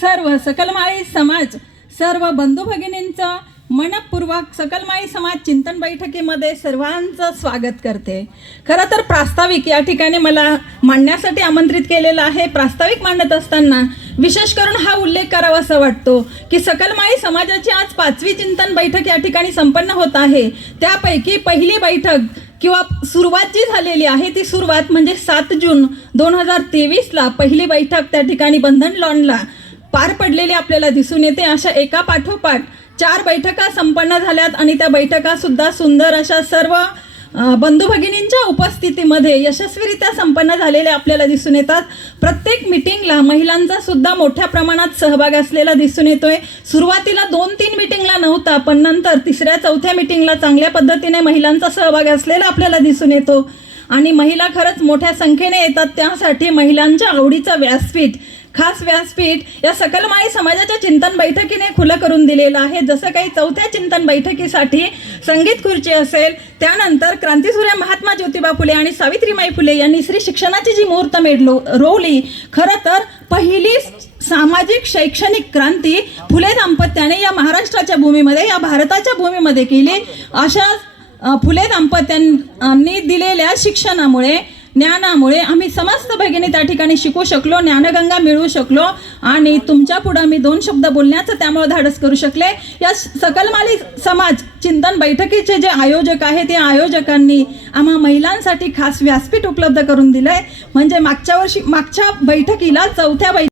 सर्व सकलमाळी समाज सर्व बंधू भगिनींचं मनपूर्वक सकलमाळी समाज चिंतन बैठकीमध्ये सर्वांचं स्वागत करते. खरं तर प्रास्ताविक या ठिकाणी मला मांडण्यासाठी आमंत्रित केलेलं आहे. प्रास्ताविक मांडत असताना विशेष करून हा उल्लेख करावा असं वाटतो की सकलमाळी समाजाची आज पाचवी चिंतन बैठक या ठिकाणी संपन्न होत आहे. त्यापैकी पहिली बैठक किंवा सुरुवात जी झालेली आहे ती सुरुवात म्हणजे सात जून दोन हजार तेवीसला पहिली बैठक त्या ठिकाणी बंधन लॉनला पार पडलेली आपल्याला दिसून येते. अशा एका पाठोपाठ चार बैठका संपन्न झाल्यात आणि त्या बैठका सुद्धा सुंदर अशा सर्व बंधू भगिनींच्या उपस्थितीमध्ये यशस्वीरित्या संपन्न झालेल्या आपल्याला दिसून येतात. प्रत्येक मिटिंगला महिलांचा सुद्धा मोठ्या प्रमाणात सहभाग असलेला दिसून येतोय. सुरुवातीला दोन तीन मिटिंगला नव्हता पण नंतर तिसऱ्या चौथ्या मिटिंगला चांगल्या पद्धतीने महिलांचा सहभाग असलेला आपल्याला दिसून येतो. आणि महिला खरंच मोठ्या संख्येने येतात. त्यासाठी महिलांच्या आवडीचा व्यासपीठ खास व्यासपीठ या सकलमाई समाजाच्या चिंतन बैठकीने खुलं करून दिलेलं आहे. जसं काही चौथ्या चिंतन बैठकीसाठी संगीत खुर्ची असेल त्यानंतर क्रांतीसूर्य महात्मा ज्योतिबा फुले आणि सावित्रीमाई फुले यांनी स्त्री शिक्षणाची जी मुहूर्त मेडलो रोवली खरं तर पहिली सामाजिक शैक्षणिक क्रांती फुले दाम्पत्याने या महाराष्ट्राच्या भूमीमध्ये या भारताच्या भूमीमध्ये केली. अशा फुले दाम्पत्यांनी दिलेल्या शिक्षणामुळे ज्ञानामुळे आम्ही समस्त भगिनी त्या ठिकाणी शिकू शकलो ज्ञानगंगा मिळवू शकलो आणि तुमच्या पुढं मी दोन शब्द बोलण्याचं त्यामुळे धाडस करू शकले. या सकलमाली समाज चिंतन बैठकीचे जे आयोजक आहेत या आयोजकांनी आम्हा महिलांसाठी खास व्यासपीठ उपलब्ध करून दिलंय. म्हणजे मागच्या वर्षी मागच्या बैठकीला चौथ्या बैठक